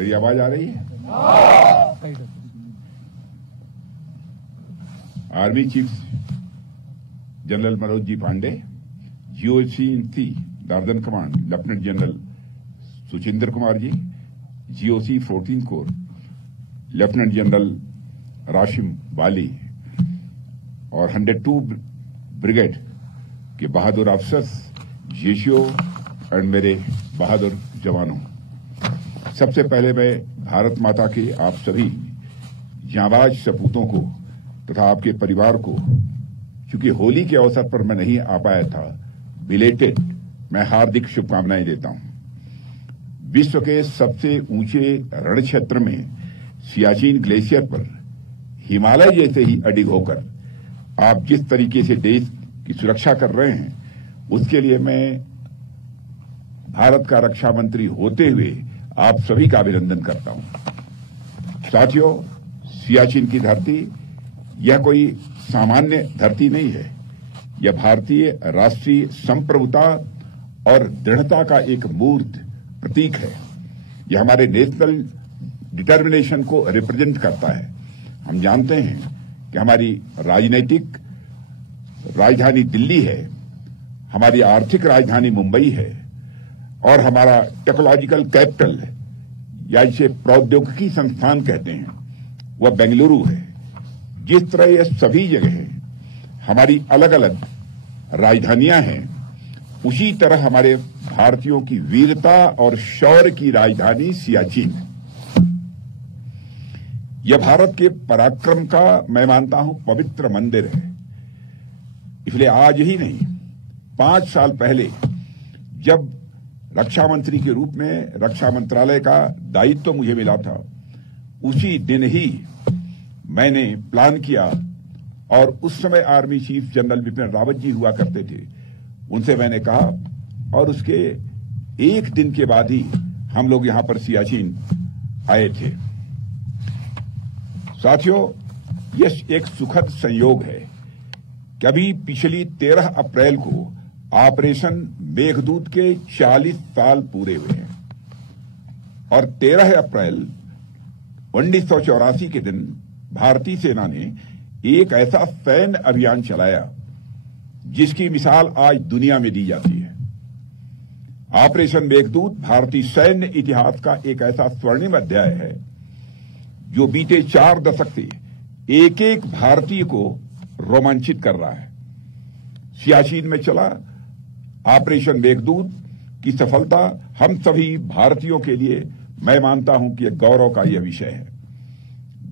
मेरी आवाज आ रही है? Army chief general Manoj ji Pande, GOC northern command lieutenant general Suchindra Kumar ji, GOC 14 corps lieutenant general Rashim Bali और 102 ब्रिगेड के बहादुर अफसर्स, जेशियो एंड मेरे बहादुर जवानों, सबसे पहले मैं भारत माता के आप सभी जांबाज सपूतों को तथा आपके परिवार को, चूंकि होली के अवसर पर मैं नहीं आ पाया था, बिलेटेड मैं हार्दिक शुभकामनाएं देता हूं। विश्व के सबसे ऊंचे रण क्षेत्र में सियाचिन ग्लेशियर पर हिमालय जैसे ही अडिग होकर आप जिस तरीके से देश की सुरक्षा कर रहे हैं, उसके लिए मैं भारत का रक्षा मंत्री होते हुए आप सभी का अभिनंदन करता हूं। साथियों, सियाचिन की धरती यह कोई सामान्य धरती नहीं है। यह भारतीय राष्ट्रीय संप्रभुता और दृढ़ता का एक मूर्त प्रतीक है। यह हमारे नेशनल डिटर्मिनेशन को रिप्रेजेंट करता है। हम जानते हैं कि हमारी राजनीतिक राजधानी दिल्ली है, हमारी आर्थिक राजधानी मुंबई है और हमारा टेक्नोलॉजिकल कैपिटल है, या इसे प्रौद्योगिकी संस्थान कहते हैं, वह बेंगलुरु है। जिस तरह ये सभी जगह हमारी अलग अलग राजधानियां हैं, उसी तरह हमारे भारतीयों की वीरता और शौर्य की राजधानी सियाचिन है। यह भारत के पराक्रम का, मैं मानता हूं, पवित्र मंदिर है। इसलिए आज ही नहीं, 5 साल पहले जब रक्षा मंत्री के रूप में रक्षा मंत्रालय का दायित्व तो मुझे मिला था, उसी दिन ही मैंने प्लान किया और उस समय army chief general Bipin Rawat ji हुआ करते थे, उनसे मैंने कहा और उसके एक दिन के बाद ही हम लोग यहां पर सियाचिन आए थे। साथियों, यह एक सुखद संयोग है कि अभी पिछली 13 अप्रैल को ऑपरेशन मेघदूत के 40 साल पूरे हुए हैं और 13 अप्रैल 1984 के दिन भारतीय सेना ने एक ऐसा सैन्य अभियान चलाया जिसकी मिसाल आज दुनिया में दी जाती है। ऑपरेशन मेघदूत भारतीय सैन्य इतिहास का एक ऐसा स्वर्णिम अध्याय है जो बीते 4 दशक से एक एक भारतीय को रोमांचित कर रहा है। सियाचिन में चला ऑपरेशन मेघदूत की सफलता हम सभी भारतीयों के लिए, मैं मानता हूं कि गौरव का यह विषय है।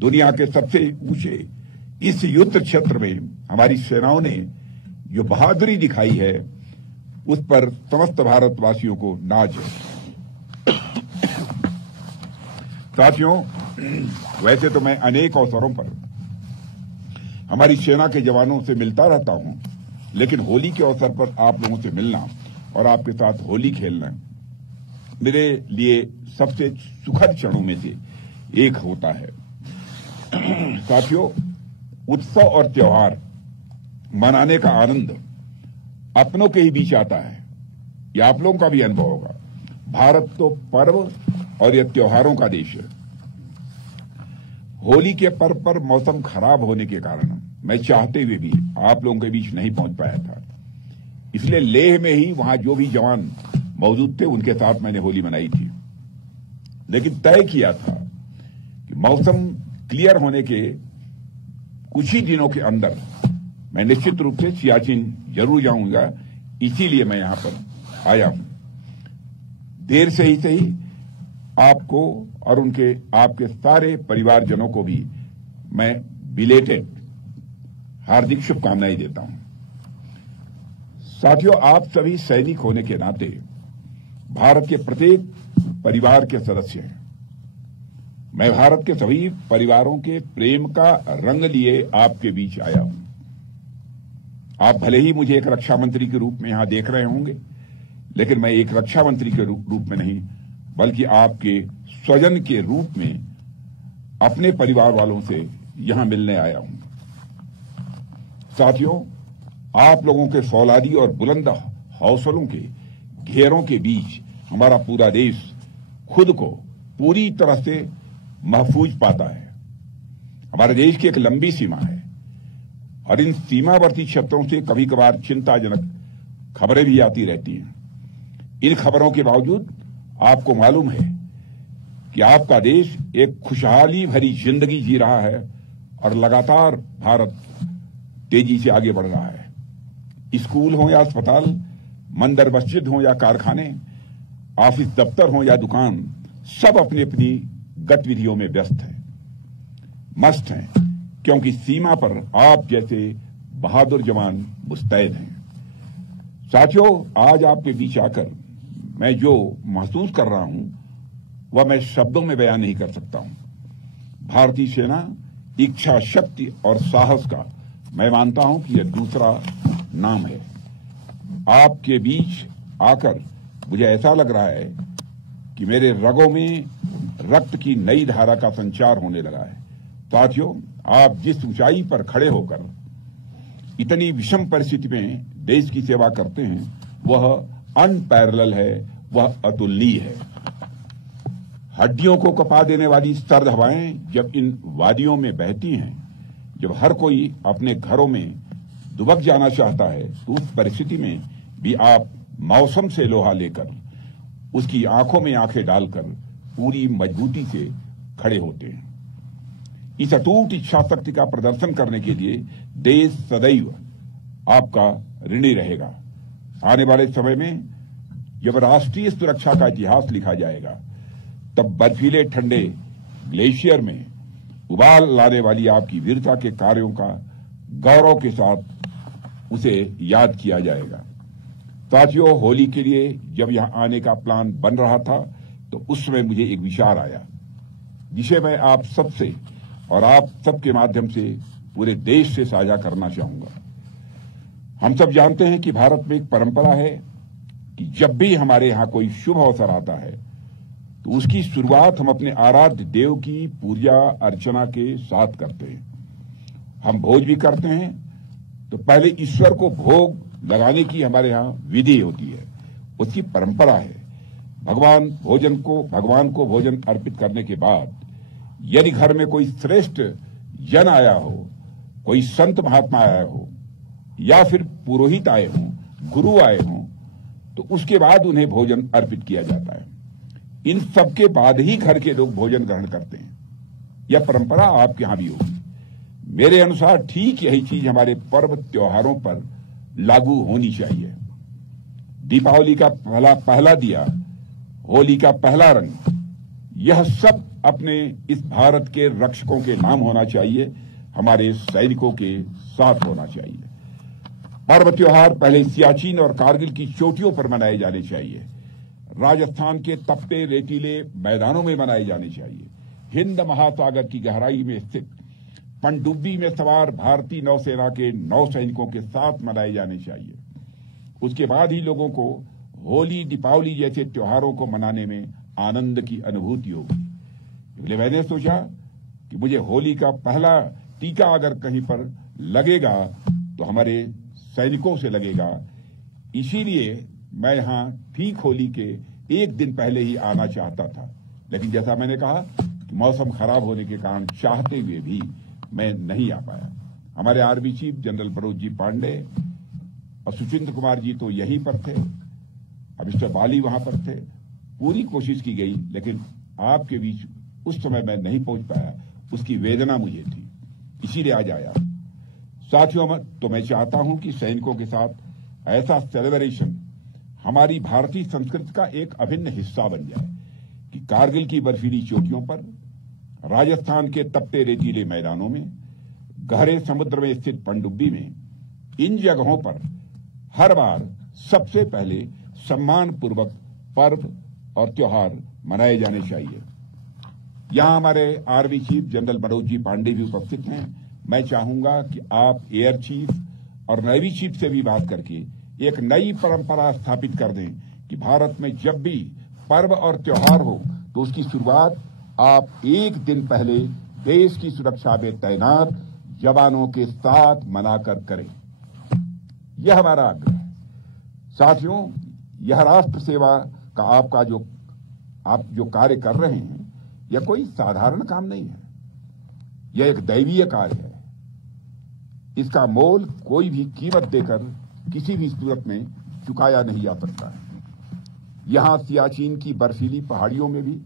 दुनिया के सबसे ऊंचे इस युद्ध क्षेत्र में हमारी सेनाओं ने जो बहादुरी दिखाई है, उस पर समस्त भारतवासियों को नाज है। साथियों, वैसे तो मैं अनेक अवसरों पर हमारी सेना के जवानों से मिलता रहता हूं, लेकिन होली के अवसर पर आप लोगों से मिलना और आपके साथ होली खेलना मेरे लिए सबसे सुखद क्षणों में से एक होता है। साथियों, उत्सव और त्योहार मनाने का आनंद अपनों के ही बीच आता है। यह आप लोगों का भी अनुभव होगा। भारत तो पर्व और यह त्योहारों का देश है। होली के पर्व पर मौसम खराब होने के कारण मैं चाहते हुए भी आप लोगों के बीच नहीं पहुंच पाया था। इसलिए लेह में ही वहां जो भी जवान मौजूद थे उनके साथ मैंने होली मनाई थी। लेकिन तय किया था कि मौसम क्लियर होने के कुछ ही दिनों के अंदर मैं निश्चित रूप से सियाचिन जरूर जाऊंगा, इसीलिए मैं यहां पर आया हूं। देर से ही आपको और उनके आपके सारे परिवारजनों को भी मैं बिलेटेड हार्दिक शुभकामनाएं देता हूं। साथियों, आप सभी सैनिक होने के नाते भारत के प्रत्येक परिवार के सदस्य हैं। मैं भारत के सभी परिवारों के प्रेम का रंग लिए आपके बीच आया हूं। आप भले ही मुझे एक रक्षा मंत्री के रूप में यहां देख रहे होंगे, लेकिन मैं एक रक्षा मंत्री के रूप में नहीं, बल्कि आपके स्वजन के रूप में अपने परिवार वालों से यहां मिलने आया हूं। साथियों, आप लोगों के फौलादी और बुलंद हौसलों के घेरों के बीच हमारा पूरा देश खुद को पूरी तरह से महफूज पाता है। हमारे देश की एक लंबी सीमा है और इन सीमावर्ती क्षेत्रों से कभी कभार चिंताजनक खबरें भी आती रहती हैं। इन खबरों के बावजूद आपको मालूम है कि आपका देश एक खुशहाली भरी जिंदगी जी रहा है और लगातार भारत तेजी से आगे बढ़ रहा है। स्कूल हो या अस्पताल, मंदिर मस्जिद हो या कारखाने, ऑफिस दफ्तर हो या दुकान, सब अपनी अपनी गतिविधियों में व्यस्त हैं, मस्त हैं, क्योंकि सीमा पर आप जैसे बहादुर जवान मुस्तैद हैं। साथियों, आज आपके बीच आकर मैं जो महसूस कर रहा हूं वह मैं शब्दों में बयान नहीं कर सकता हूं। भारतीय सेना इच्छा शक्ति और साहस का मैं मानता हूं कि यह दूसरा नाम है। आपके बीच आकर मुझे ऐसा लग रहा है कि मेरे रगों में रक्त की नई धारा का संचार होने लगा है। साथियों, आप जिस ऊंचाई पर खड़े होकर इतनी विषम परिस्थिति में देश की सेवा करते हैं वह अनपैरेलल है, वह अतुलनीय है। हड्डियों को कपा देने वाली सर्द हवाएं जब इन वादियों में बहती हैं, जब हर कोई अपने घरों में दुबक जाना चाहता है, तो उस परिस्थिति में भी आप मौसम से लोहा लेकर उसकी आंखों में आंखें डालकर पूरी मजबूती से खड़े होते हैं। इस अटूट इच्छा शक्ति का प्रदर्शन करने के लिए देश सदैव आपका ऋणी रहेगा। आने वाले समय में जब राष्ट्रीय सुरक्षा का इतिहास लिखा जाएगा, तब बर्फीले ठंडे ग्लेशियर में उबाल लाने वाली आपकी वीरता के कार्यों का गौरव के साथ उसे याद किया जाएगा। साथियों, होली के लिए जब यहां आने का प्लान बन रहा था तो उस समय मुझे एक विचार आया जिसे मैं आप सबसे और आप सबके माध्यम से पूरे देश से साझा करना चाहूंगा। हम सब जानते हैं कि भारत में एक परंपरा है कि जब भी हमारे यहां कोई शुभ अवसर आता है तो उसकी शुरुआत हम अपने आराध्य देव की पूजा अर्चना के साथ करते हैं। हम भोज भी करते हैं तो पहले ईश्वर को भोग लगाने की हमारे यहां विधि होती है, उसकी परंपरा है। भगवान को भोजन अर्पित करने के बाद यदि घर में कोई श्रेष्ठ जन आया हो, कोई संत महात्मा आया हो या फिर पुरोहित आए हों, गुरु आए हों, तो उसके बाद उन्हें भोजन अर्पित किया जाता है। इन सबके बाद ही घर के लोग भोजन ग्रहण करते हैं। यह परंपरा आपके यहां भी होगी। मेरे अनुसार ठीक यही चीज हमारे पर्व त्योहारों पर लागू होनी चाहिए। दीपावली का पहला दिया, होली का पहला रंग, यह सब अपने इस भारत के रक्षकों के नाम होना चाहिए, हमारे सैनिकों के साथ होना चाहिए। पर्व त्योहार पहले सियाचिन और कारगिल की चोटियों पर मनाए जाने चाहिए, राजस्थान के तपते रेतीले मैदानों में मनाए जाने चाहिए, हिंद महासागर की गहराई में स्थित पनडुब्बी में सवार भारतीय नौसेना के नौसैनिकों के साथ मनाए जाने चाहिए। उसके बाद ही लोगों को होली दीपावली जैसे त्योहारों को मनाने में आनंद की अनुभूति होगी। इसलिए मैंने सोचा कि मुझे होली का पहला टीका अगर कहीं पर लगेगा तो हमारे सैनिकों से लगेगा। इसीलिए मैं यहां ठीक होली के एक दिन पहले ही आना चाहता था, लेकिन जैसा मैंने कहा कि मौसम खराब होने के कारण चाहते हुए भी मैं नहीं आ पाया। हमारे army chief general Manoj ji Pandey और सुचिंद्र कुमार जी तो यहीं पर थे, अब मिस्टर बाली वहां पर थे। पूरी कोशिश की गई, लेकिन आपके बीच उस समय मैं नहीं पहुंच पाया, उसकी वेदना मुझे थी, इसीलिए आज आया। साथियों, तो मैं चाहता हूं कि सैनिकों के साथ ऐसा सेलिब्रेशन हमारी भारतीय संस्कृति का एक अभिन्न हिस्सा बन जाए कि कारगिल की बर्फीली चोटियों पर, राजस्थान के तपते रेतीले मैदानों में, गहरे समुद्र में स्थित पनडुब्बी में, इन जगहों पर हर बार सबसे पहले सम्मान पूर्वक पर्व और त्योहार मनाए जाने चाहिए। यहां हमारे army chief general Manoj ji Pandey भी उपस्थित हैं। मैं चाहूंगा कि आप एयर चीफ और नेवी चीफ से भी बात करके एक नई परंपरा स्थापित कर दें कि भारत में जब भी पर्व और त्योहार हो तो उसकी शुरुआत आप एक दिन पहले देश की सुरक्षा में तैनात जवानों के साथ मनाकर करें। यह हमारा आग्रह है। साथियों, यह राष्ट्र सेवा का आप जो कार्य कर रहे हैं यह कोई साधारण काम नहीं है, यह एक दैवीय कार्य है। इसका मोल कोई भी कीमत देकर किसी भी सूरत में चुकाया नहीं जा सकता है। यहां सियाचिन की बर्फीली पहाड़ियों में भी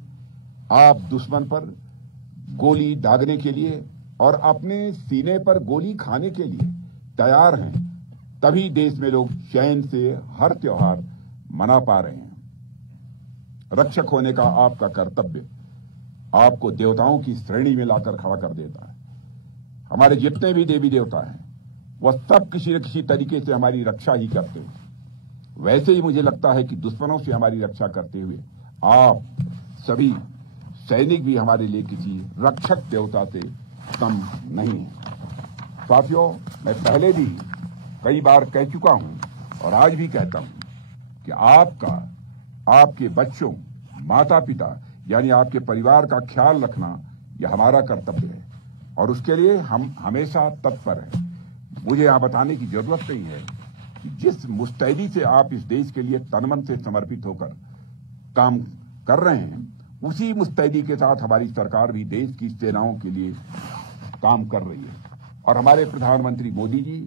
आप दुश्मन पर गोली दागने के लिए और अपने सीने पर गोली खाने के लिए तैयार हैं, तभी देश में लोग चैन से हर त्योहार मना पा रहे हैं। रक्षक होने का आपका कर्तव्य आपको देवताओं की श्रेणी में लाकर खड़ा कर देता है। हमारे जितने भी देवी देवता हैं वह सब किसी न किसी तरीके से हमारी रक्षा ही करते हैं। वैसे ही मुझे लगता है कि दुश्मनों से हमारी रक्षा करते हुए आप सभी सैनिक भी हमारे लिए किसी रक्षक देवता से कम नहीं है। साथियों, मैं पहले भी कई बार कह चुका हूं और आज भी कहता हूं कि आपका, आपके बच्चों, माता पिता यानी आपके परिवार का ख्याल रखना यह हमारा कर्तव्य है और उसके लिए हम हमेशा तत्पर हैं। मुझे यहां बताने की जरूरत नहीं है कि जिस मुस्तैदी से आप इस देश के लिए तनमन से समर्पित होकर काम कर रहे हैं, उसी मुस्तैदी के साथ हमारी सरकार भी देश की सेनाओं के लिए काम कर रही है और हमारे प्रधानमंत्री मोदी जी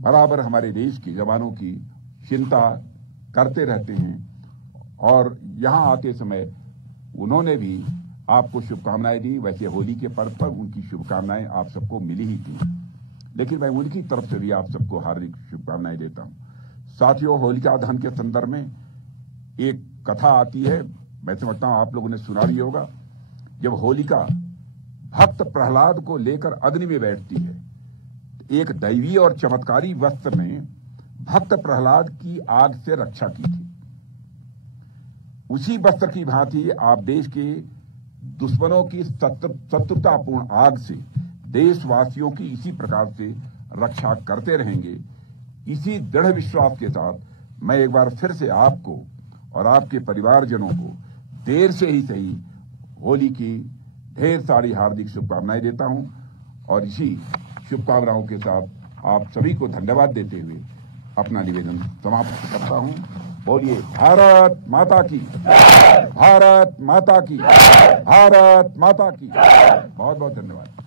बराबर हमारे देश के जवानों की चिंता करते रहते हैं और यहां आते समय उन्होंने भी आपको शुभकामनाएं दी। वैसे होली के पर्व पर उनकी शुभकामनाएं आप सबको मिली ही थी, लेकिन मैं उनकी तरफ से भी आप सबको हार्दिक शुभकामनाएं देता हूं। साथियों, होलिका दहन के संदर्भ में एक कथा आती है, मैं समझता हूं आप लोगों ने सुना भी होगा। जब होलिका भक्त प्रहलाद को लेकर अग्नि में बैठती है, एक दैवीय और चमत्कारी वस्त्र में भक्त प्रहलाद की आग से रक्षा की थी। उसी वस्त्र की भांति आप देश के दुश्मनों की शत्रुतापूर्ण आग से देशवासियों की इसी प्रकार से रक्षा करते रहेंगे। इसी दृढ़ विश्वास के साथ मैं एक बार फिर से आपको और आपके परिवारजनों को देर से ही सही होली की ढेर सारी हार्दिक शुभकामनाएं देता हूं और इसी शुभकामनाओं के साथ आप सभी को धन्यवाद देते हुए अपना निवेदन समाप्त करता हूं। बोलिए भारत माता की, भारत माता की, भारत माता की। बहुत बहुत धन्यवाद।